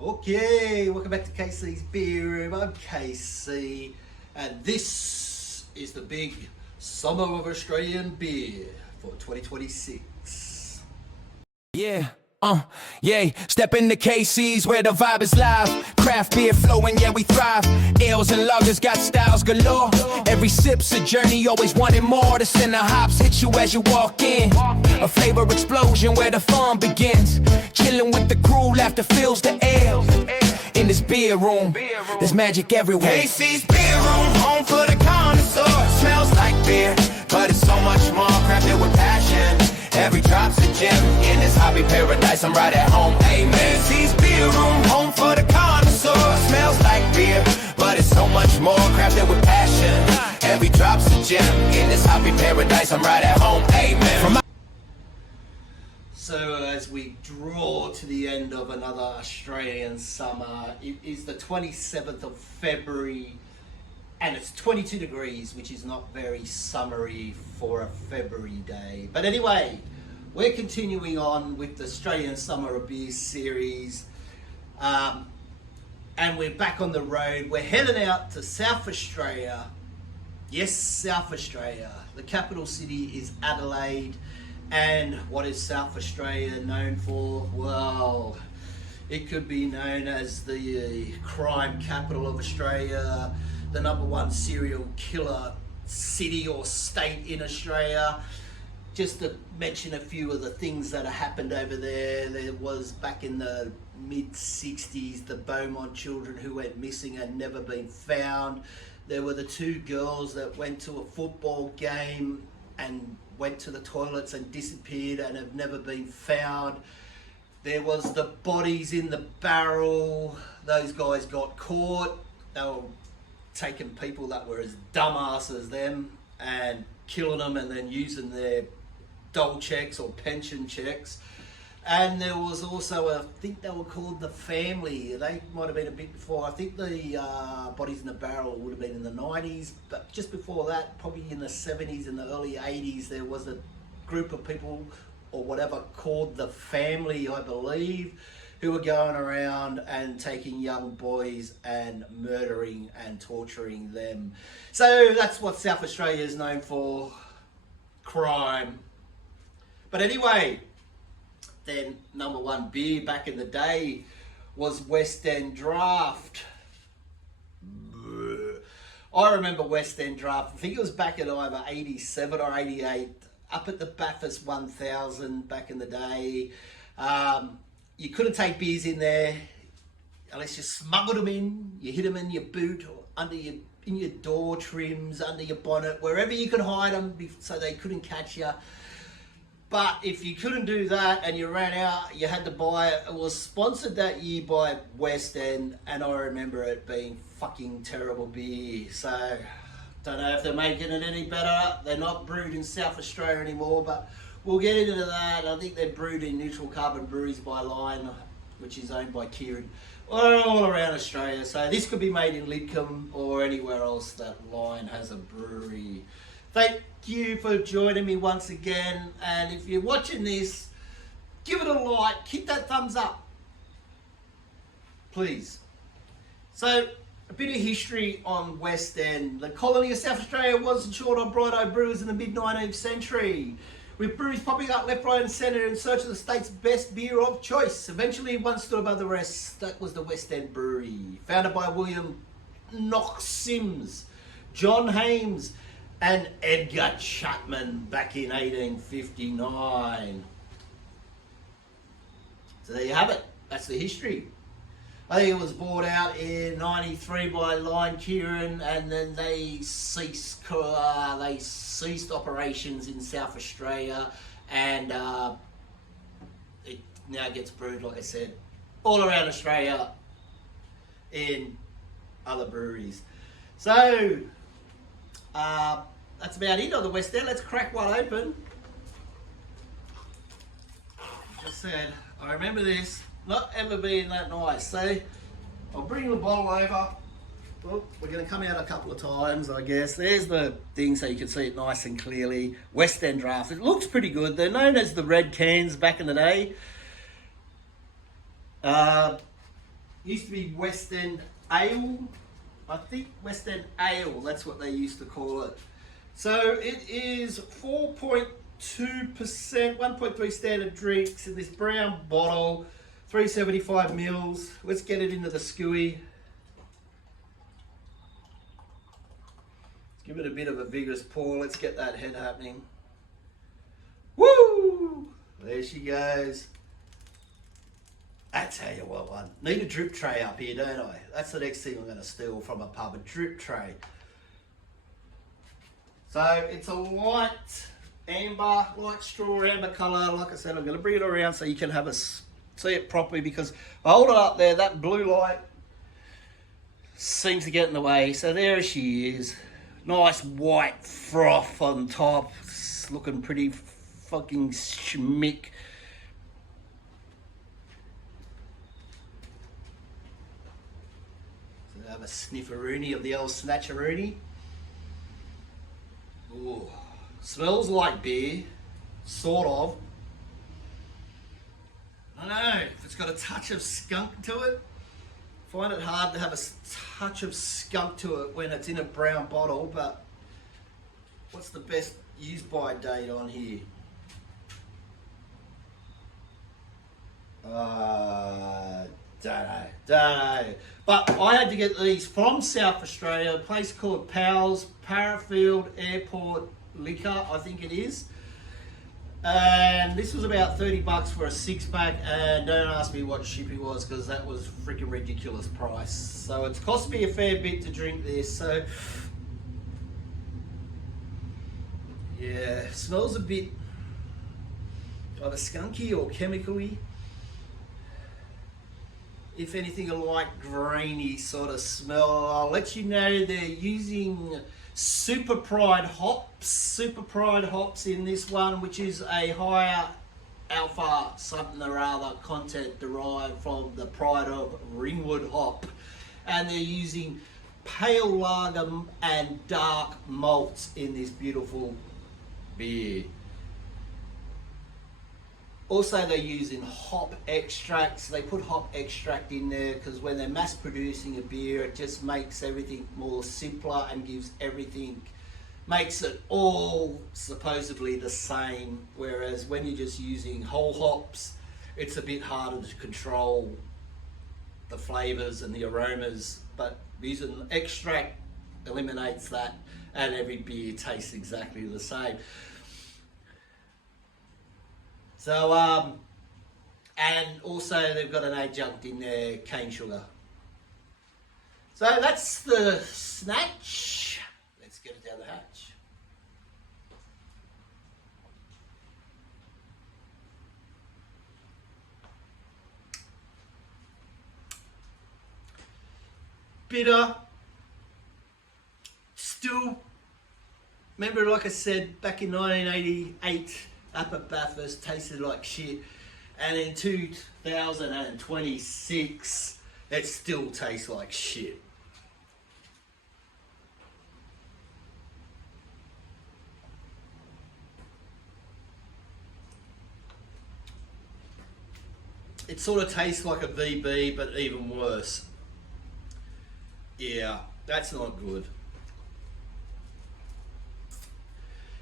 Okay, welcome back to KC's Beer Room. I'm KC, and this is the big Summer of Australian Beer for 2026. Yeah, step into KC's where the vibe is live. Craft beer flowing, yeah, we thrive. Ales and lagers got styles galore. Every sip's a journey, always wanting more. The center hops hit you as you walk in. A flavor explosion where the fun begins. Chilling with the crew, laughter fills the air. In this beer room, there's magic everywhere. KC's Beer Room, home for the connoisseur. Smells like beer, but it's so much more. Crafted with passion. Every drop's a gem. In this hobby paradise, I'm right at home. Amen. KC's Beer Room, home for the connoisseur. Smells like beer, but it's so much more. Crafted with passion. Every drop's a gem. In this hobby paradise, I'm right at home. Amen. So as we draw to the end of another Australian summer, it is the 27th of February and it's 22 degrees, which is not very summery for a February day. But anyway, we're continuing on with the Australian Summer of Beer series. And we're back on the road. We're heading out to South Australia. Yes, South Australia. The capital city is Adelaide. And what is South Australia known for? Well, it could be known as the crime capital of Australia, the #1 serial killer city or state in Australia. Just to mention a few of the things that have happened over there. There was back in the mid-60s, the Beaumont children who went missing and never been found. There were the 2 girls that went to a football game and went to the toilets and disappeared and have never been found. There was the bodies in the barrel. Those guys got caught. They were taking people that were as dumbass as them and killing them and then using their dole checks or pension checks. And there was also, I think they were called the Family. They might have been a bit before. I think the bodies in the barrel would have been in the 90s, but just before that, probably in the 70s and the early 80s, there was a group of people or whatever called the Family, I believe, who were going around and taking young boys and murdering and torturing them. So that's what South Australia is known for, crime. But anyway, then #1 beer back in the day was West End Draught. I remember West End Draught. I think it was back in either 87 or 88, up at the Bathurst 1000 back in the day. You couldn't take beers in there unless you smuggled them in. You hid them in your boot or in your door trims, under your bonnet, wherever you could hide them so they couldn't catch you. But if you couldn't do that and you ran out, you had to buy it. It was sponsored that year by West End, and I remember it being fucking terrible beer. So, don't know if they're making it any better. They're not brewed in South Australia anymore, but we'll get into that. I think they're brewed in Neutral Carbon Breweries by Line, which is owned by Kieran, all around Australia. So this could be made in Lidcombe or anywhere else that Line has a brewery. Thank you for joining me once again, and if you're watching this, give it a like, hit that thumbs up, please. So, a bit of history on West End. The colony of South Australia wasn't short on bright-eyed brewers in the mid-19th century, with breweries popping up left, right and centre in search of the state's best beer of choice. Eventually, one stood above the rest. That was the West End Brewery, founded by William Knox Sims, John Hames, and Edgar Chapman back in 1859. So there you have it. That's the history. I think it was bought out in 93 by Line Kieran, and then they ceased operations in South Australia, and it now gets brewed, like I said, all around Australia in other breweries. So that's about it on the West End. Let's crack one open. Just said, I remember this not ever being that nice. So I'll bring the bottle over. Well, we're going to come out a couple of times, I guess. There's the thing so you can see it nice and clearly. West End Draught. It looks pretty good. They're known as the red cans back in the day. Used to be West End Ale. I think West End Ale, that's what they used to call it. So it is 4.2%, 1.3 standard drinks in this brown bottle, 375 mils. Let's get it into the skewy. Let's give it a bit of a vigorous pour. Let's get that head happening. Woo! There she goes. I tell you what, one. Need a drip tray up here, don't I? That's the next thing I'm going to steal from a pub, a drip tray. So it's a light amber, light straw amber colour. Like I said, I'm going to bring it around so you can have see it properly, because I hold it up there, that blue light seems to get in the way. So there she is. Nice white froth on top. It's looking pretty fucking schmick. So have a snifferoonie of the old snatcheroonie. Ooh, smells like beer, sort of. I don't know if it's got a touch of skunk to it. Find it hard to have a touch of skunk to it when it's in a brown bottle, but what's the best use by date on here? Don't know. But I had to get these from South Australia, a place called Powell's, Parafield Airport Liquor, I think it is. And this was about 30 bucks for a 6-pack, and don't ask me what shipping was, because that was a freaking ridiculous price. So it's cost me a fair bit to drink this. So yeah, smells a bit either skunky or chemically. If anything, a light grainy sort of smell. I'll let you know they're using Super Pride hops in this one, which is a higher alpha something or other content derived from the Pride of Ringwood hop, and they're using pale lager and dark malts in this beautiful beer. Also, they're using hop extracts. They put hop extract in there because when they're mass producing a beer, it just makes everything more simpler and makes it all supposedly the same. Whereas when you're just using whole hops, it's a bit harder to control the flavors and the aromas. But using extract eliminates that, and every beer tastes exactly the same. So, and also they've got an adjunct in there, cane sugar. So that's the snatch. Let's get it down the hatch. Bitter. Still, remember, like I said, back in 1988, up at Bathurst tasted like shit, and in 2026 it still tastes like shit. It sort of tastes like a VB, but even worse. Yeah, that's not good.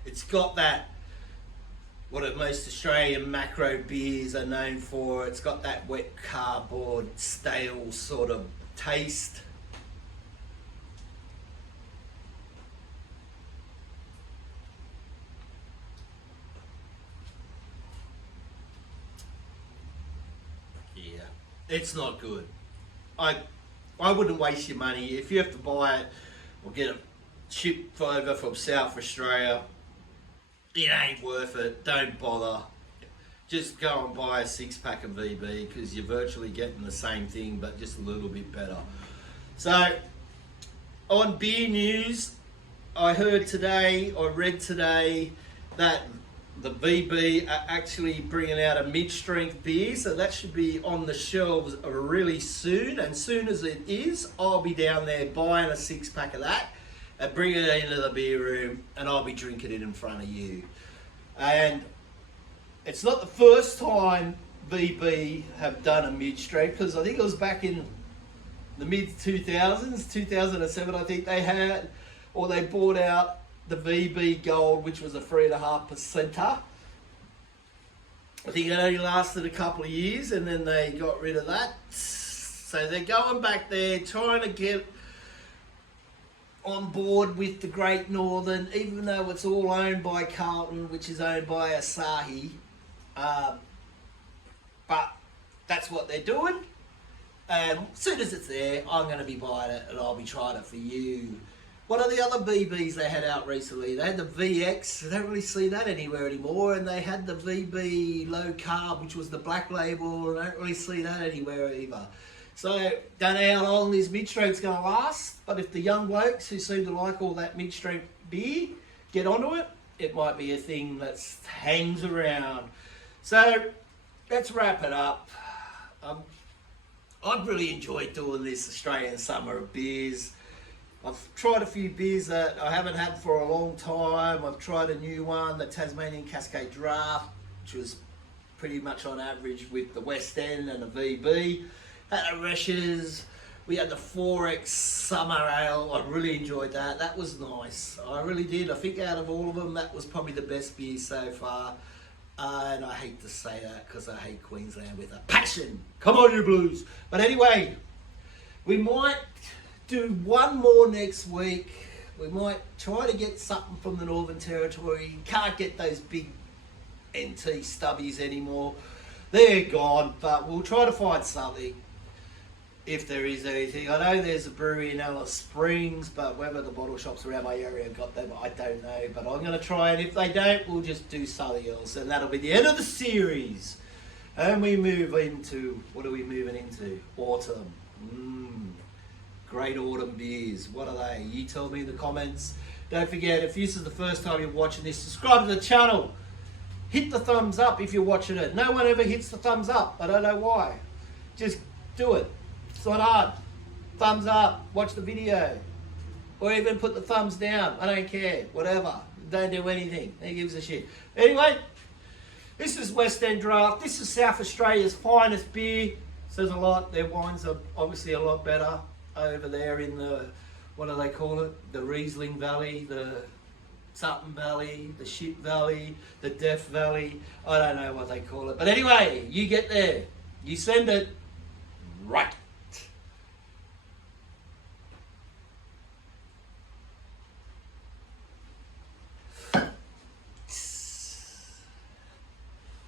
It's got that, what most Australian macro beers are known for. It's got that wet cardboard, stale sort of taste. Yeah, it's not good. I wouldn't waste your money. If you have to buy it or get it shipped over from South Australia, it ain't worth it. Don't bother. Just go and buy a 6-pack of VB, because you're virtually getting the same thing but just a little bit better. So on beer news, I read today that the VB are actually bringing out a mid-strength beer, so that should be on the shelves really soon. And soon as it is, I'll be down there buying a 6-pack of that and bringing it into the beer room, and I'll be drinking it in front of you. And it's not the first time VB have done a mid-strength, because I think it was back in the mid 2000s, 2007 I think they had, or they bought out the VB Gold, which was a 3.5%. I think it only lasted a couple of years and then they got rid of that. So they're going back there, trying to get on board with the Great Northern, even though it's all owned by Carlton, which is owned by Asahi. But that's what they're doing. And as soon as it's there, I'm going to be buying it and I'll be trying it for you. What are the other BBs they had out recently? They had the VX, I don't really see that anywhere anymore, and they had the VB Low Carb, which was the black label, and I don't really see that anywhere either. So, don't know how long this mid-strength's going to last, but if the young blokes who seem to like all that mid-strength beer get onto it, it might be a thing that hangs around. So, let's wrap it up. I've really enjoyed doing this Australian Summer of Beers. I've tried a few beers that I haven't had for a long time. I've tried a new one, the Tasmanian Cascade Draught, which was pretty much on average with the West End and the VB. Had the Reshes. We had the 4X Summer Ale. I really enjoyed that. That was nice. I really did. I think out of all of them, that was probably the best beer so far. And I hate to say that because I hate Queensland with a passion. Come on, you Blues. But anyway, we might do one more next week. We might try to get something from the Northern Territory. Can't get those big NT stubbies anymore. They're gone, but we'll try to find something if there is anything. I know there's a brewery in Alice Springs, but whether the bottle shops around my area have got them, I don't know. But I'm going to try, and if they don't, we'll just do something else. And that'll be the end of the series. And we move into, what are we moving into? Autumn. Great autumn beers. What are they? You tell me in the comments. Don't forget, if this is the first time you're watching this, subscribe to the channel. Hit the thumbs up if you're watching it. No one ever hits the thumbs up. I don't know why. Just do it. It's not hard. Thumbs up. Watch the video. Or even put the thumbs down. I don't care. Whatever. Don't do anything. Who gives a shit? Anyway, this is West End Draught. This is South Australia's finest beer. Says a lot. Their wines are obviously a lot better over there in the, what do they call it? The Riesling Valley, the something Valley, the Shit Valley, the Death Valley. I don't know what they call it. But anyway, you get there. You send it right.